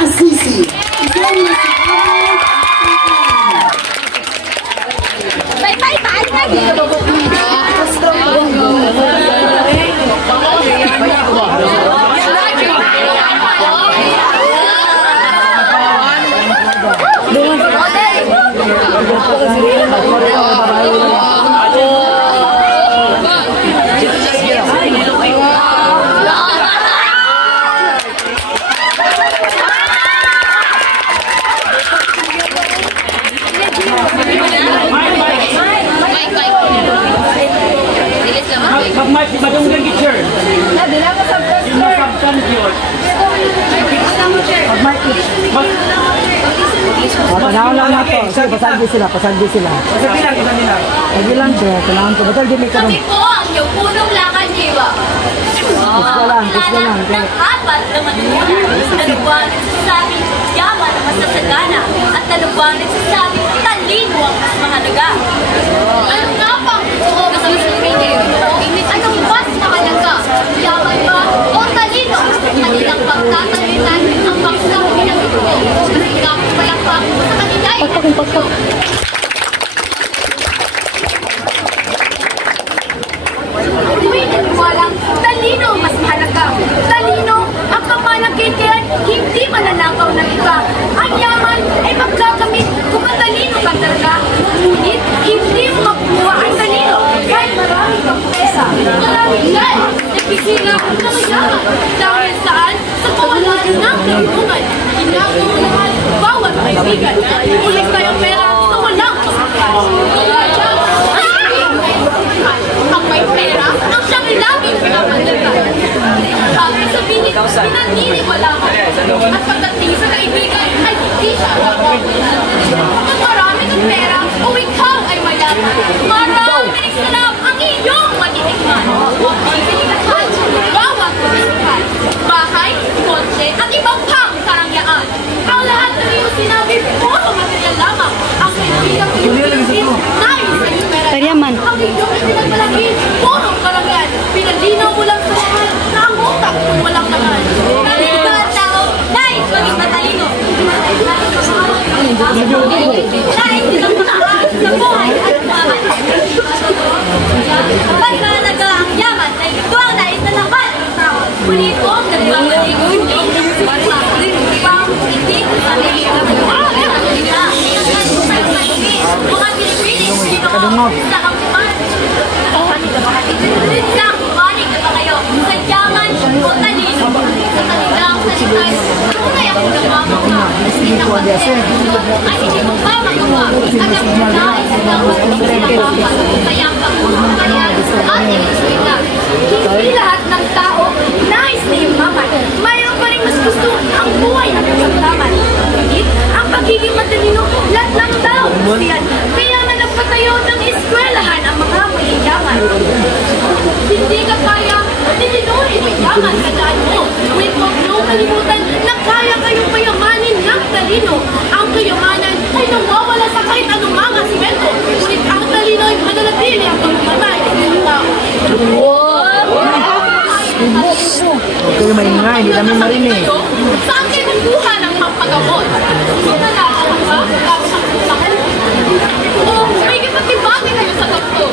Assisi. Bye-bye, lagi. Mag-mark, bagong lang gitcher. Bilang ka sa Masabtan yun. Mag-mark. Panahon lang na to. Pasagdi sila. Sabi lang, isa nila. Lagi lang siya. Kailangan ko. Batal din may Sabi ko, ang iyong punong lakad, di ba? Kusga lang. Ng apat na manunan, nalubuanin sa sabing yaman ang masasagana at nalubuanin sa sabing talino ang mas mahalaga. Ano nga bang anong mas mahalaga? Yaman ba o talino? Kanilang pagtatalitan ang bangsang pinag-ito. Kanilang palakpak sa kanila. Walang talino mas mahalaga. Talino ang kamalagkitian, hindi mananakaw ng iba. Ang yaman ay magkakamit kung ang talino kang talaga. Ngunit hindi mo makuha ang talino kahit marami kang pesa. Maraming dahil nagbisira ng yaman. Dahil saan? Sa kawalan ng tulungan. Ginagawa bawat kaibigan. Ulit tayong pera sa walang kasukan. Ang may pera, ang siyang laging pinapandagay. Bakit sabihin, pinaniniwala ko. At pagdating sa kaibigan, ay hindi siya nagpapala. Kapag marami ng pera, o ikaw ay mayaman. Maraming sarap ang iyong matitikman. Pagpipilihan, bawat pagpipilihan. Bahay, kotse, at ibang pang karangyaan. Ang lahat ng iyong sinabi, puro material lamang. Ang kaibigan ko yung pinagin, nais sa iyong pera. Ang iyong pinagmalaki, puro karangyan. Pinalinaw mo lang sa lahat na ang utak kung walang naman. Nalito ang tao, nais maging matalino. Nais nilang mataas sa buhay at mahal. Kapag mahalaga ang yaman, ay ito ang nais na lahat ng tao. Muli po ang nagbabaligon ng hindi ko sarili ang mga Pilipinis, Pinoy, sa kampuan. Sa kumanig na ba kayo? Sa yaman o talino? Sa kanilang salitan, tunay ako namamangha. Hindi na konten, ay hindi mo pa magawa. At ang nais ng pagkakasama, kaya pagkakayan at iluswita. Hindi lahat ng tao nais na yumaman. Mayroon pa rin mas gusto ang buhay na kasalaman. Ngunit ang pagiging matalino, lahat ng tao yan. Kaya nga nagpatayo ng eskwelahan ang mga mayayaman. Hindi ka kaya at itinuloy mayaman sa daan mo. Ngunit huwag niyong kalimutan na kaya kayong payamanin ng talino. Ang kayamanan ay nawawala sa kahit anong mga simento. Ngunit ang talino ay mananatili ang pagmamatay ng tao. Okay, maingay. Hindi kami marinig. Saan kayo kukuha ng pampagamot? Sinalaman ba? Tapos ang kusakan? O may kapatibati kayo sa doktor?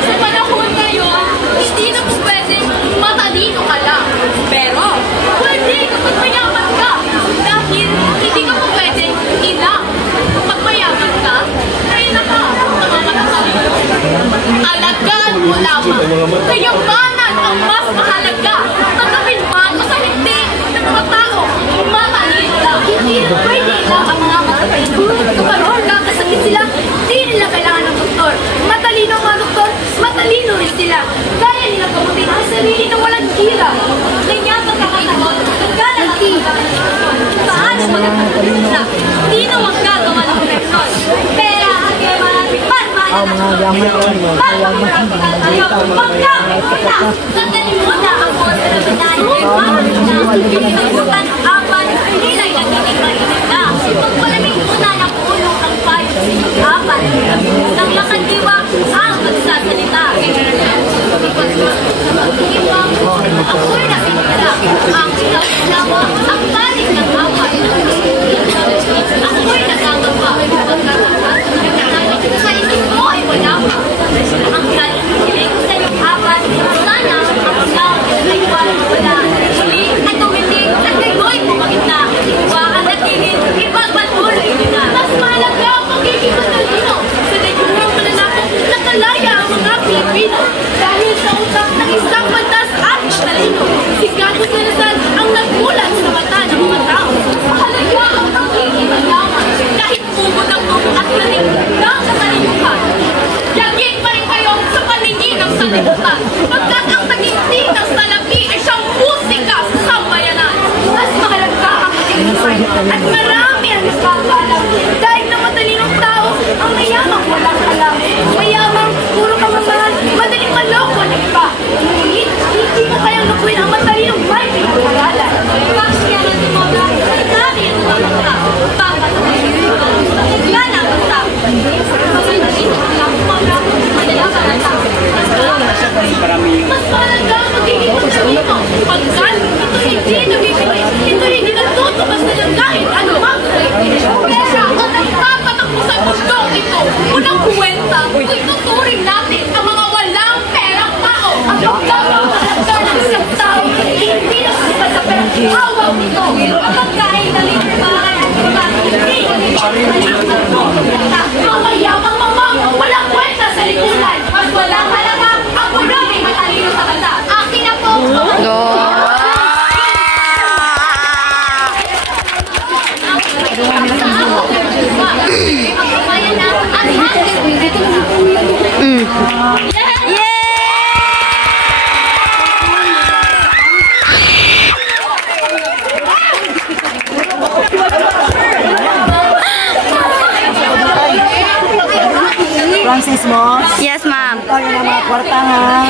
Sa panahon ngayon, hindi na po pwedeng matalino ka lang. Pero, pwede kapag mayaman ka. Dahil hindi ka po pwedeng ilang. Kapag mayaman ka, kaya na ka mga matatalino. Alagaan mo lamang. Kayamanan ang mas mahalaga. Tanggapin man o sa hindi ng mga tao, matalino lang. Hindi pwede lang ang mga matalino. Kapag kakasakit sila, di nila kailangan ng doktor. Matalino ang mga doktor, matalino rin sila. Kaya nila gamutin ang sarili na walang gira. Ganyan ang kakasakot, nagkala ang paano magkakaroon sila? Di na wag gagawa ng person. Pera at kaya maraming mas sandali muna ang boss na binahin ay pagkakutan apan nila'y nagiging mainit na. Pagpalamig muna ng ulong ng payo sa inyong apat. Nang lakad diwa ang magsasalita. Ako'y nasinila ang sinawa ang balik ng awa. matalinoy. At marami ang nagkakalam. Dahil na matalinong tao, ang mayamang walang alam. Mayamang, puro kamamahan, madaling maloko ng iba. Ngunit, hindi mo kayang lukuin ang matalinong may pinag-aralan. Bakit kaya natin mo ba? Ay dami ang mga tao. Bakit ang nagla na ang tao? Mas mahalaga ang magiging matalino. Pagkat ito hindi nabibigay. Ito hindi natutubas na ng kahit ano mang pera ang nagpapatakbo sa mundong ito. Unang kuwenta, ituturing natin ang mga walang perang tao. Ang pagkakahalaga ng isang tao, hindi nakasipan sa perang awang ito. Ang pagkain na liputan at mga hindi ang mayamang mamang walang kwenta sa lipunan. Mas walang halaga ang marami matalino sa kanta. Akin na po. Francis mo? Yes, ma'am. Tayo na mga kwarta ha.